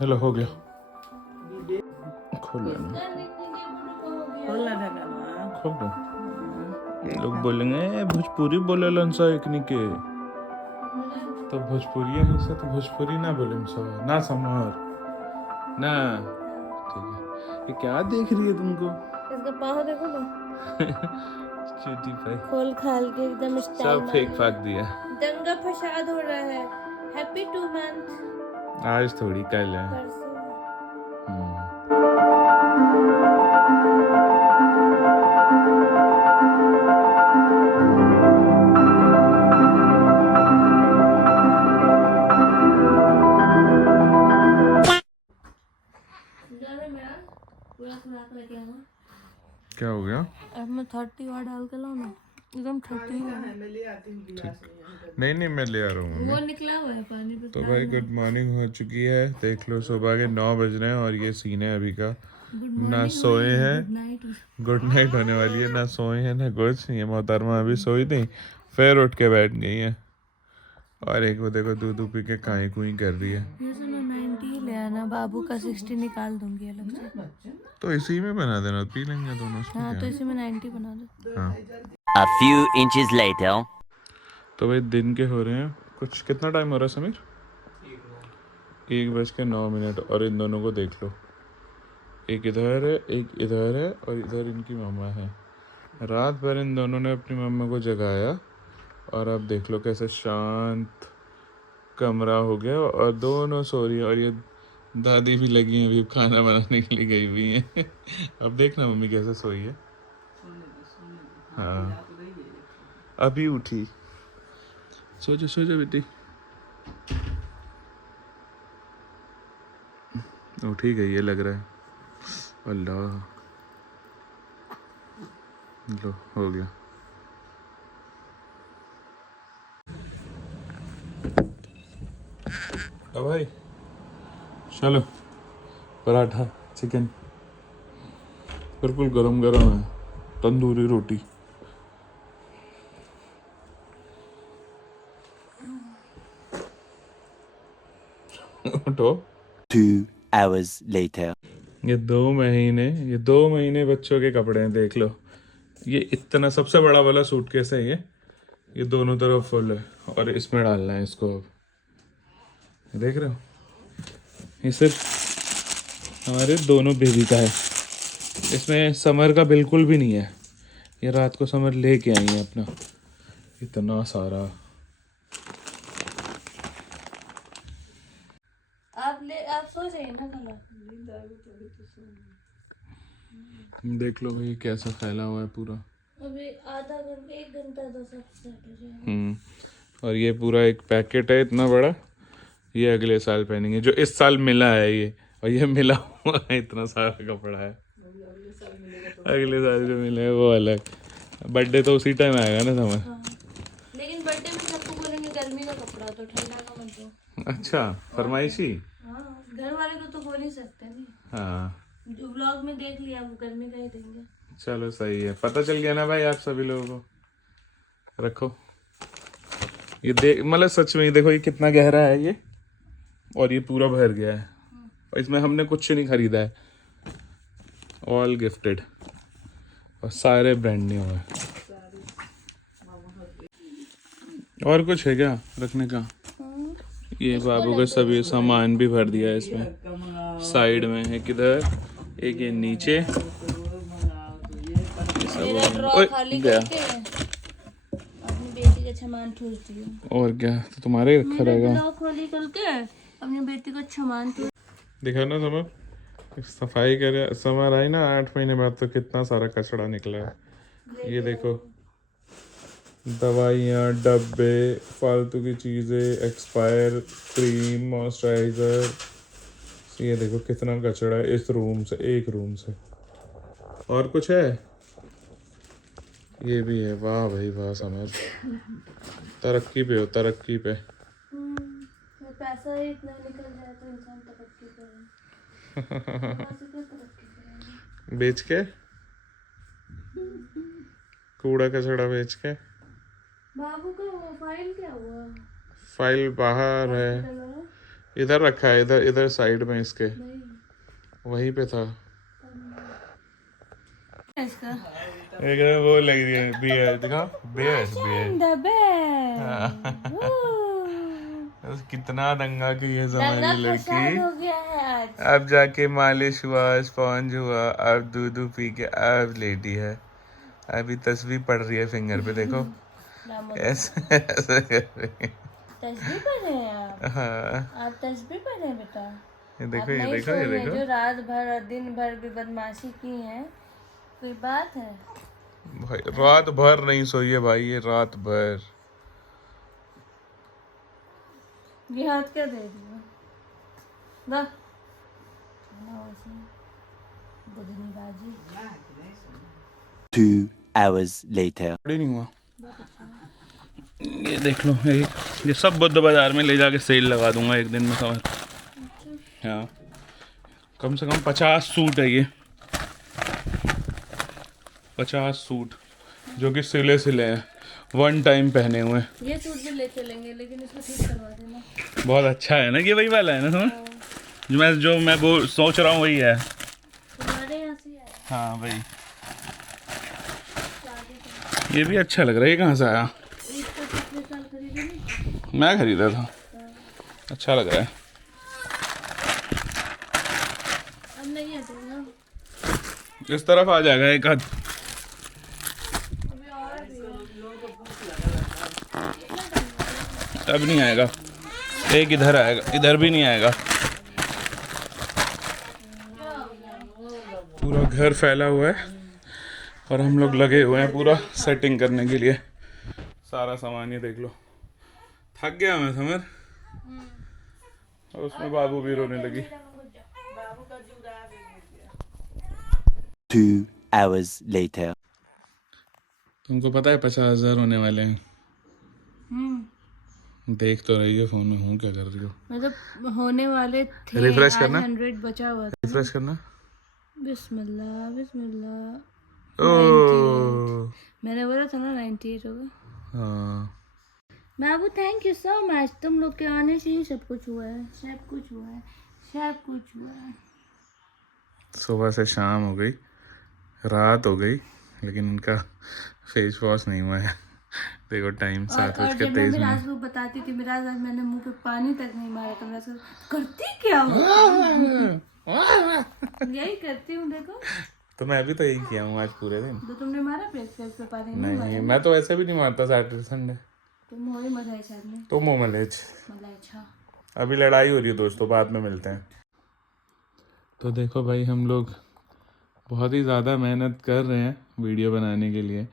Hello हो गया। खोल लेना, खोल दो। लोग बोलेंगे भोजपुरी बोले लंसा एकनी के, तो भोजपुरी है से तो भोजपुरी ना बोले ना समर ना। ठीक है, ये क्या देख रही है तुमको? इसका पाँव देखो ना। छोटी भाई खोल खाल के एकदम सब फेंक फाक दिया। दंगा फसाद हो रहा है। Happy 2 month. आज थोड़ी कल है। परसों क्या हो गया? अब मैं 30 और डाल के लाऊं ना, एकदम 30 नहीं मैं ले आ रहा हूँ। वो निकला हुआ है पानी पे। तो भाई गुड मॉर्निंग हो चुकी है, देख लो सुबह के 9 बज रहे हैं और ये सीन है अभी का। ना सोए हैं, गुड नाइट होने वाली है, ना सोए हैं ना कुछ। ये मोहतरमा अभी सोई थी, फिर उठ के बैठ गई है और एक वो देखो दूध पी के काई कुई कर रही है। ये सुनो 90 ले आना, बाबू का 60 निकाल दूंगी अलग से। तो इसी में बना देना, पी लेंगे दोनों। हाँ तो इसी में 90 बना दो। हाँ। A few inches later. तो भाई दिन के हो रहे हैं कुछ, कितना टाइम हो रहा है समीर? 1:09 और इन दोनों को देख लो, एक इधर है एक इधर है और इधर इनकी मम्मा है। रात भर इन दोनों ने अपनी मम्मा को जगाया और अब देख लो कैसे शांत कमरा हो गया और दोनों सो रही है। और ये दादी भी लगी हैं, अभी खाना बनाने के लिए गई हुई हैं। अब देखना मम्मी कैसे सोई है। हाँ अभी उठी, सो जा बेटी। उठ ही गई है लग रहा है। अल्लाह, लो हो गया। अब भाई चलो, पराठा चिकन बिल्कुल गरम गरम है, तंदूरी रोटी। उठो। 2 hours later. ये 2 महीने बच्चों के कपड़े हैं, देख लो। ये इतना सबसे बड़ा वाला सूटकेस है ये दोनों तरफ फुल है और इसमें डालना है इसको। अब देख रहे हो, ये सिर्फ हमारे दोनों बेबी का है, इसमें समर का बिल्कुल भी नहीं है। ये रात को समर लेके आई है अपना इतना सारा। आप सो जाइए ना खाना। देख लो भाई कैसा फैला हुआ है पूरा। अभी आधा घंटा 1 घंटा तो सब सेट हो जाएगा। और ये पूरा एक पैकेट है इतना बड़ा, ये अगले साल पहनेंगे, जो इस साल मिला है ये। और ये मिला हुआ है इतना सारा कपड़ा है, अगले साल जो मिले है वो अलग। बर्थडे तो उसी टाइम आएगा ना समझ। हाँ। लेकिन बर्थडे में सबको बोलेंगे गर्मी का कपड़ा, तो ठंडा का मत दो। अच्छा फरमाइशी। हाँ घर वाले को तो बोल ही सकते नहीं। हाँ जो व्लॉग में देख लिया वो गर्मी का ही देंगे। चलो सही है, पता चल गया ना भाई आप सभी लोगों को। रखो ये, देख मतलब सच में ये देखो ये कितना गहरा है ये, और ये पूरा भर गया है और इसमें हमने कुछ नहीं खरीदा है, ऑल गिफ्टेड और सारे ब्रांड न्यू है। और कुछ है क्या रखने का? ये बाबू का सभी सामान भी भर दिया है इसमें। साइड में है किधर, एक ये नीचे, ये मेरा ड्रॉ ओए, खाली गया। करके अपनी बेटी का सामान ठूसती हूँ। और क्या, तो तुम्हारे रखा रहेगा। ड्रॉ खाली करके अपनी बेटी का सामान देखा ना समर, सफाई करे समर आई ना 8 महीने बाद, तो कितना सारा कचरा निकला है। ये देखो दवाइयाँ, डब्बे, फालतू की चीज़ें, एक्सपायर क्रीम, मॉइस्चराइज़र, ये देखो कितना कचरा है इस रूम से, एक रूम से। और कुछ है, ये भी है। वाह भाई वाह समझ, तरक्की पे हो तरक्की पे। पैसा ही इतना निकल जाए तो इंसान तरक्की करे। बेच के, कूड़ा कचड़ा बेच के। बाबू का वो फाइल क्या हुआ? फाइल बाहर है, इधर रखा है, इधर इधर साइड में इसके, नहीं वहीं पे था। इसका एक वो लग रही है बियर, दिखा बियर बियर। द बेड कितना दंगा की ये दंगा हमारी फसाद लड़की। हो गया है आज। अब जाके मालिश हुआ, स्पॉन्ज हुआ, अब दूध पी के अब लेटी है। अभी तस्वीर पढ़ रही है फिंगर पे, देखो ऐसे ऐसे कर रही है। तस्बीह पढ़ रहे हैं आप? हाँ आप तस्बीह पढ़ रहे हैं बेटा? ये आप देखो ये नहीं देखो ये सोई हैं देखो जो रात भर और दिन भर भी बदमाशी की हैं, कोई बात है? भाई, रात भर नहीं सोई है भाई, ये रात भर। ये हाथ क्या दे दिया? दा बुधनी बाजी 2 hours later. नहीं हुआ। ये देख लो, ये सब बुद्ध बाजार में ले जाके सेल लगा दूंगा एक दिन में समझ। हाँ कम से कम 50 सूट है ये, 50 सूट जो कि सिले सिले हैं, वन टाइम पहने हुए। ये सूट भी ले चलेंगे, लेकिन इसको ठीक करवा देना। बहुत अच्छा है ना, ये वही वाला है ना समझ, जो मैं वो सोच रहा हूँ वही है। तुम्हारे यहाँ से आया हाँ वही, ये भी अच्छा लग रहा है। ये कहाँ से आया? इसको पिछले साल खरीदे नहीं? मैं खरीदा था, अच्छा लग रहा है। अब नहीं हटेगा। इस तरफ आ जाएगा एक हाथ। अभी और भी अब नहीं आएगा, एक इधर आएगा, इधर भी नहीं आएगा। पूरा घर फैला हुआ है और हम लोग लगे हुए हैं पूरा सेटिंग करने के लिए सारा सामान। ये देख लो, थक गया मैं समर, और उसमें बाबू भी रोने लगी। 2 hours later. तुमको पता है 50,000 होने वाले हैं? देख तो रही है फोन में, हूँ क्या कर रही हो? मतलब होने वाले थे। रिफ्रेश आज करना? 100 बचा हुआ था। रिफ्रेश करना। बिस्मिल्लाह बिस्मिल्लाह। ओह 98 मैंने बोला था ना 98 होगा। हाँ, बाबू थैंक यू सो मच, तुम लोग के आने से ही सब कुछ हुआ है, सब कुछ हुआ है, सब कुछ हुआ है। सुबह से शाम हो गई, रात हो गई, लेकिन उनका फेस वॉश नहीं हुआ है। देखो टाइम 7 और बज के जब मैं 23 मिराज मिनट। को बताती थी, मिराज आज मैंने मुंह पे पानी तक नहीं मारा था, मिराज करती क्या हो? यही करती हूँ देखो। तो मैं भी तो यही किया हूँ आज पूरे दिन। तो तुमने मारा फेस पे पानी नहीं नहीं मारा? मैं तो वैसे भी नहीं मारता सैटरडे संडे। तुम हो ही मलाई सामने तो मुँह मलेच। मलाई अच्छा। अभी लड़ाई हो रही है दोस्तों, बाद में मिलते हैं। तो देखो भाई, हम लोग बहुत ही ज़्यादा मेहनत कर रहे हैं वीडियो बनाने के लिए।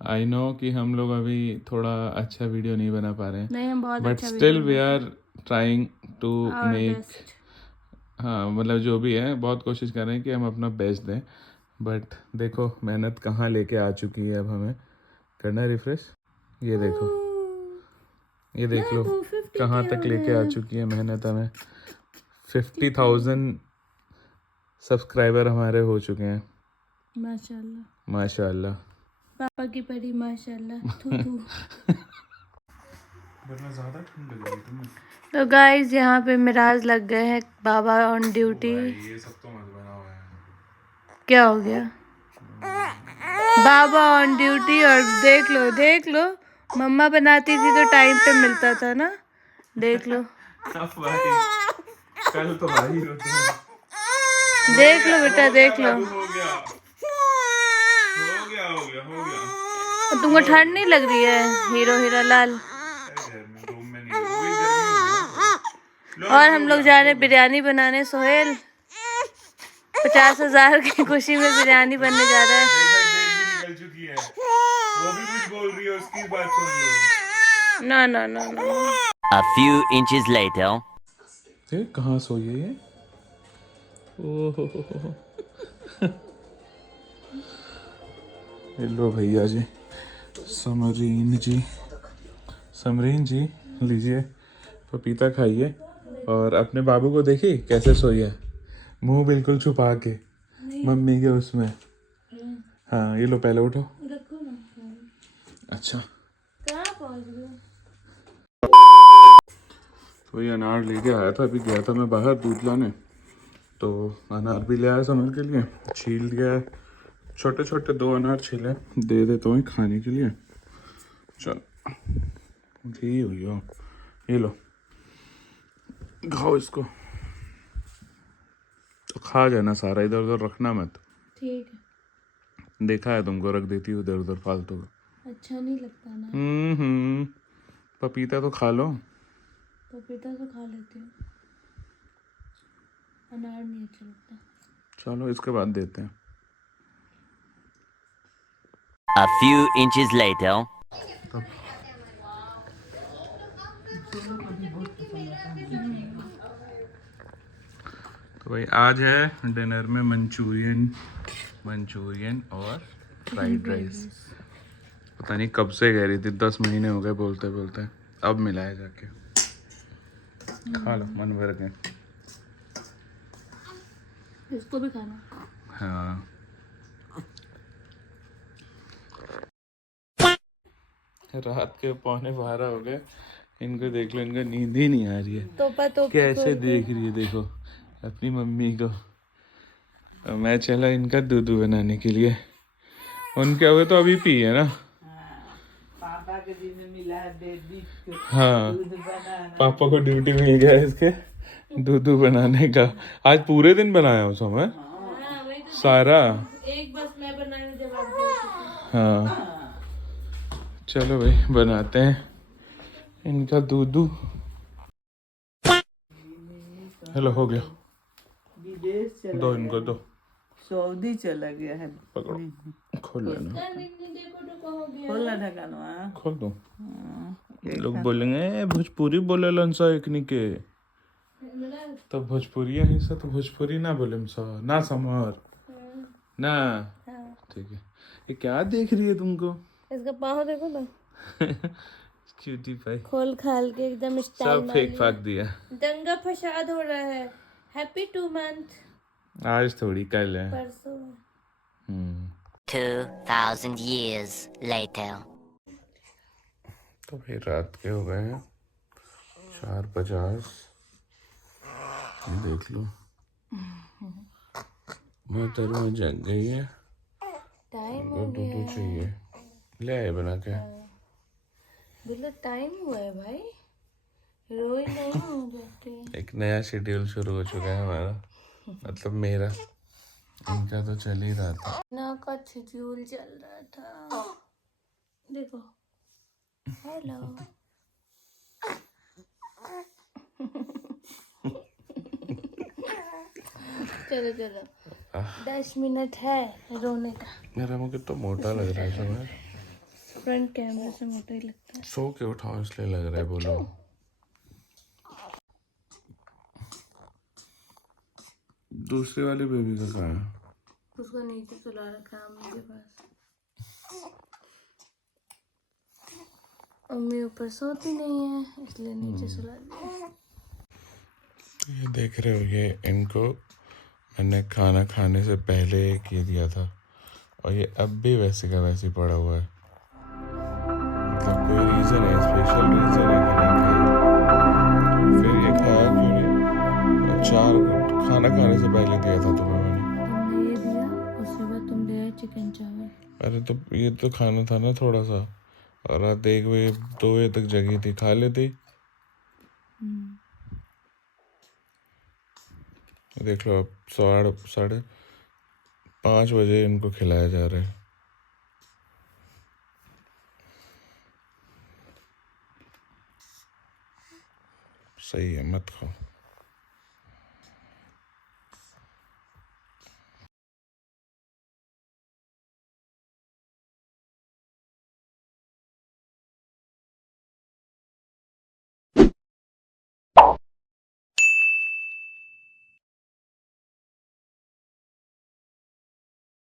आई नो कि हम लोग अभी थोड़ा अच्छा वीडियो नहीं बना पा रहे हैं, नहीं हम बहुत बट अच्छा still we are trying to और मेक। बेस्ट। हाँ मतलब जो भी है, बहुत कोशिश कर रहे हैं कि हम अपना बेस्ट दें। बट देखो मेहनत कहाँ लेके आ चुकी है। अब हमें करना है रिफ्रेश। ये देखो, ये देख लो कहाँ तक लेके आ चुकी है मेहनत हमें। 50,000 सब्सक्राइबर हमारे हो चुके हैं माशाल्लाह माशाल्लाह। पापा की परी माशाल्लाह। थू थू। वरना ज़्यादा ठंड लग रही तुम्हें। तो गाइस यहाँ पे मिराज लग गए हैं बाबा ऑन ड्यूटी। ये सब तो मत बनाओ यार। क्या हो गया? बाबा ऑन ड्यूटी, और देख लो मम्मा बनाती थी तो टाइम पे मिलता था ना, देख लो। अब भाई कल तो भाई हो तुम। देख लो बेटा देख लो। हो गया हो गया हो गया हो गया। तुमको ठंड नहीं लग रही है हीरो हीरा लाल? रूम में नहीं, वही गर्मी हो गई। और हम लोग जा रहे हैं बिरयानी बनाने। सोहेल 50,000 की खुशी में बिरयानी बनने जा रहा है। निकल चुकी है, वो भी कुछ बोल रही है, उसकी बात सुन लो। ना ना ना ना। A few inches later. ये कहाँ सोई है ये? ओहो हेलो भैया जी, समरीन जी लीजिए पपीता खाइए। और अपने बाबू को देखिए कैसे सोई है, मुंह बिल्कुल छुपा के मम्मी के उसमें। हाँ ये लो पहले उठो। रखो ना। अच्छा कहाँ पहुँच गए? तो ये अनार लेके आया था, अभी गया था मैं बाहर दूध लाने, तो अनार भी ले आया समर के लिए, छील दिया है, छोटे छोटे 2 अनार छीले, दे देता हूँ खाने के लिए। चल यही हुई हो, ये लो खाओ इसको, तो खा जाना सारा, इधर उधर रखना मत। ठीक है। देखा है तुमको, रख देती हूँ इधर उधर फालतू। अच्छा नहीं लगता ना। पपीता तो खा लो। पपीता तो खा लेती हूँ, अनार नहीं अच्छा लगता। चलो इसके बाद देते हैं। A few inches later. तो भाई आज है डिनर में मंचूरियन और फ्राइड राइस। पता नहीं कब से कह रही थी, 10 महीने हो गए बोलते बोलते, अब मिला है जाके। खा लो मन भर के। इसको भी खाना। हाँ रात के 11:15 हो गए, इनको देख लो, इनको नींद ही नहीं आ रही है। तोपा कैसे देख रही है देखो अपनी मम्मी को। और मैं चला इनका दूध बनाने के लिए, उनके हुए तो अभी पी है ना। पापा के दिन मिला है बेबी को हाँ दूध बनाना। पापा को ड्यूटी मिल गया है इसके दूध बनाने का। आज पूरे दिन बनाया हूँ समय हाँ, वही तो सारा। एक बस मैं बनाने जब आप गए थे। हाँ चलो भाई बनाते हैं इनका दूध। हेलो हो गया, विदेश चला दो इनको दो, सऊदी चला गया है। पकड़ो खोल लेना, देखो तो कहो गया। खोलना ढक्कन खोल दो। लोग बोलेंगे "ए, भोजपुरी बोले लंसा एकनी के", तो भोजपुरी ही से तो भोजपुरी ना बोले ना समर ना। ठीक है, ये क्या देख रही है तुमको? इसका पाँव देखो ना, क्यूटी पाई खोल खाल के एकदम स्टाइल सब फेंक फाक दिया। दंगा फसाद हो रहा है। Happy 2 month. आज थोड़ी कल है। परसों है। 2,000 years later. तो भाई रात के हो गए हैं 4:50, देख लो मोहतरमा जग गई है। टाइम उनको दूध चाहिए, ले आए बना के। बिल्कुल टाइम हुआ है भाई, रोज नहीं हो जाते। एक नया शेड्यूल शुरू हो चुका है हमारा, मतलब मेरा, इनका तो चल ही रहा था। ना का शेड्यूल चल रहा था। देखो हेलो। चलो चलो 10 मिनट है रोने का। मेरा मुँह कितना मोटा लग रहा है समय, फ्रंट कैमरे से मोटा ही लगता है। सो के उठाओ इसलिए लग रहा है। बोलो दूसरी वाली बेबी का कहाँ है? उसको नीचे सुला रखा है अम्मी के पास। अम्मी ऊपर सोती नहीं है इसलिए नीचे सुला दिया। ये देख रहे हो, ये इनको मैंने खाना खाने से पहले ये दिया था और ये अब भी वैसे का वैसे पड़ा हुआ है। मतलब कोई रीज़न है, स्पेशल रीज़न है कि नहीं खाई। फिर ये खाया क्यों नहीं? 4 खाना खाने से पहले दिया था तुम्हें मैंने। तुमने ये दिया, उसके बाद तुम ले आए चिकन चावल। अरे तो ये तो खाना था ना थोड़ा सा, और रात 1 बजे 2 बजे तक जगी थी, खा लेती। देख लो अब 5:30 बजे इनको खिलाया जा रहा है। सही है, मत खाओ।